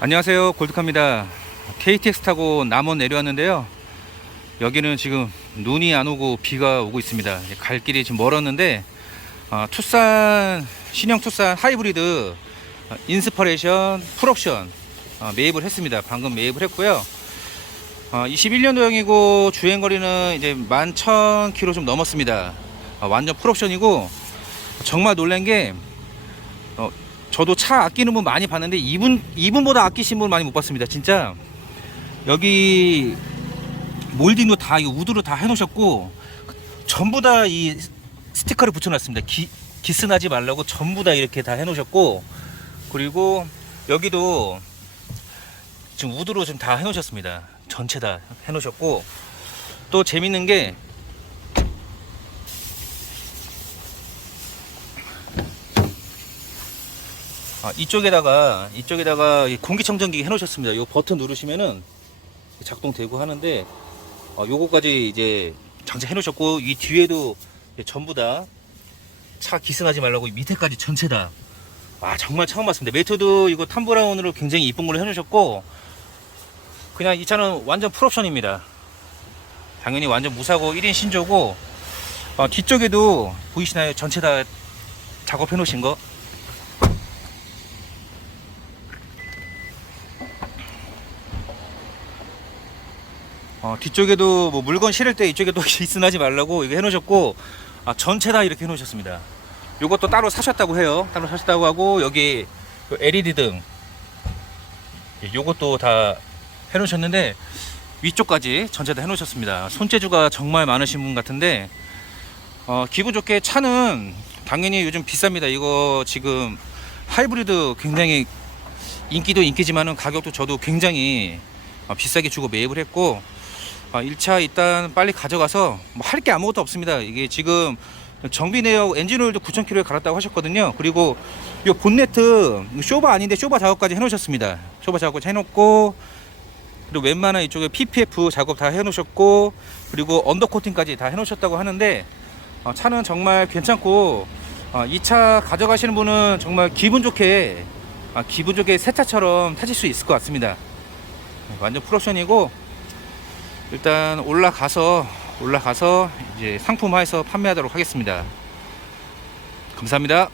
안녕하세요. 골드카입니다. KTX 타고 남원 내려왔는데요. 여기는 지금 눈이 안 오고 비가 오고 있습니다. 갈 길이 좀 멀었는데 어, 투싼 신형 투싼 하이브리드 어, 인스퍼레이션 풀옵션 어, 매입을 했습니다. 방금 매입을 했고요. 어, 21년도형이고 주행거리는 이제 11,000km 좀 넘었습니다. 어, 완전 풀옵션이고 정말 놀란 게 어, 저도 차 아끼는 분 많이 봤는데 이분 이분보다 아끼신 분 많이 못 봤습니다. 진짜 여기 몰딩도 다 이 우드로 다 해놓으셨고 전부 다 이 스티커를 붙여놨습니다. 기, 기스 나지 말라고 전부 다 이렇게 다 해놓으셨고 그리고 여기도 지금 우드로 지금 다 해놓으셨습니다. 전체 다 해놓으셨고 또 재밌는 게 아, 이쪽에다가 이쪽에다가 이 공기청정기 해놓으셨습니다. 이 버튼 누르시면은 작동되고 하는데 어, 요거까지 이제 장착해 놓으셨고 이 뒤에도 전부 다 차 기스나지 말라고 이 밑에까지 전체 다. 와 정말 처음 봤습니다. 매트도 이거 탐브라운으로 굉장히 이쁜 걸로 해놓으셨고 그냥 이 차는 완전 풀옵션입니다. 당연히 완전 무사고 1인 신조고 어, 뒤쪽에도 보이시나요? 전체 다 작업해 놓으신 거. 어, 뒤쪽에도 뭐 물건 실을 때 이쪽에도 기스나지 말라고 이거 해놓으셨고 아, 전체 다 이렇게 해놓으셨습니다. 요것도 따로 사셨다고 해요. 따로 사셨다고 하고 여기 그 LED 등 예, 요것도 다 해놓으셨는데 위쪽까지 전체 다 해놓으셨습니다. 손재주가 정말 많으신 분 같은데 어, 기분 좋게 차는 당연히 요즘 비쌉니다. 이거 지금 하이브리드 굉장히 인기도 인기지만은 가격도 저도 굉장히 어, 비싸게 주고 매입을 했고 아, 1차 일단 빨리 가져가서 뭐 할 게 아무것도 없습니다. 이게 지금 정비 내역 엔진오일도 9,000km에 갈았다고 하셨거든요. 그리고 이 본네트 쇼바 아닌데 쇼바 작업까지 해놓으셨습니다. 쇼바 작업까지 해놓고 그리고 웬만한 이쪽에 PPF 작업 다 해놓으셨고 그리고 언더 코팅까지 다 해놓으셨다고 하는데 어, 차는 정말 괜찮고 어, 이차 가져가시는 분은 정말 기분 좋게 아, 기분 좋게 새 차처럼 타실 수 있을 것 같습니다. 완전 풀옵션이고 일단 올라가서 올라가서 이제 상품화해서 판매하도록 하겠습니다. 감사합니다.